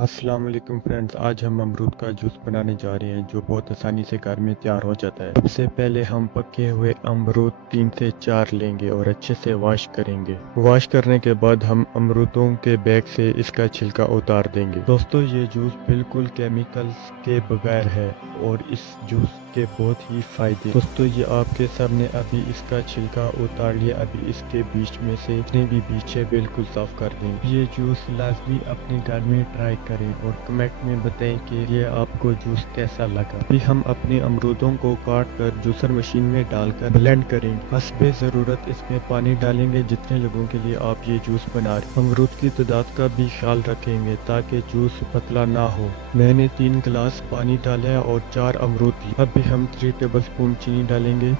अस्सलाम वालेकुम फ्रेंड्स, आज हम अमरूद का जूस बनाने जा रहे हैं जो बहुत आसानी से घर में तैयार हो जाता है। सबसे पहले हम पके हुए अमरूद 3 से 4 लेंगे और अच्छे से वॉश करेंगे। वॉश करने के बाद हम अमरूदों के बैग से इसका छिलका उतार देंगे। दोस्तों, ये जूस बिल्कुल केमिकल्स के बगैर है और इस जूस के बहुत ही फायदे। दोस्तों, ये आपके सामने अभी इसका छिलका उतार लिया। अभी इसके बीच में से जितने भी बीच है बिल्कुल साफ कर देंगे। ये जूस लाजमी अपने घर में ट्राई करें और कमेंट में बताएं कि ये आपको जूस कैसा लगा। अभी हम अपने अमरूदों को काट कर जूसर मशीन में डालकर ब्लेंड करेंगे। हस्बे ज़रूरत इसमें पानी डालेंगे जितने लोगों के लिए आप ये जूस बना रहे। अमरूद की तादाद का भी ख्याल रखेंगे ताकि जूस पतला ना हो। मैंने 3 गिलास पानी डाला है और 4 अमरूद लिए। अभी हम 3 टेबल स्पून चीनी डालेंगे,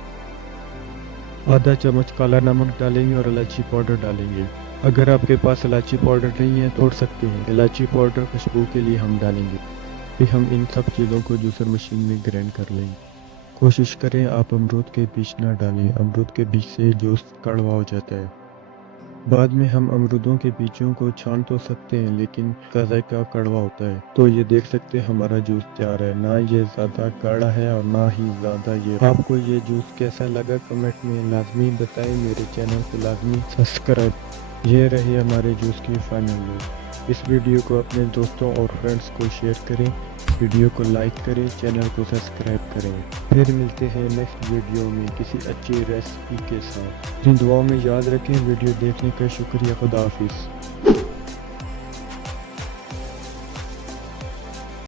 आधा चम्मच काला नमक डालेंगे और इलायची पाउडर डालेंगे। अगर आपके पास इलायची पाउडर नहीं है तोड़ सकते हैं। इलायची पाउडर खुशबू के लिए हम डालेंगे। फिर हम इन सब चीज़ों को जूसर मशीन में ग्राइंड कर लेंगे। कोशिश करें आप अमरूद के बीज ना डालें, अमरूद के बीज से जूस कड़वा हो जाता है। बाद में हम अमरूदों के बीजों को छान तो सकते हैं लेकिन इसका जायका कड़वा होता है। तो ये देख सकते हैं हमारा जूस तैयार है। ना ये ज़्यादा गाढ़ा है और ना ही ज़्यादा ये। आपको ये जूस कैसा लगा कमेंट में लाजमी बताएं। मेरे चैनल को लाजमी सब्सक्राइब। ये रही हमारे जूस की फाइनल लुक। इस वीडियो को अपने दोस्तों और फ्रेंड्स को शेयर करें, वीडियो को लाइक करें, चैनल को सब्सक्राइब करें। फिर मिलते हैं नेक्स्ट वीडियो में किसी अच्छी रेसिपी के साथ। अपनी दुआओं में याद रखें। वीडियो देखने का शुक्रिया। खुदा हाफिज़।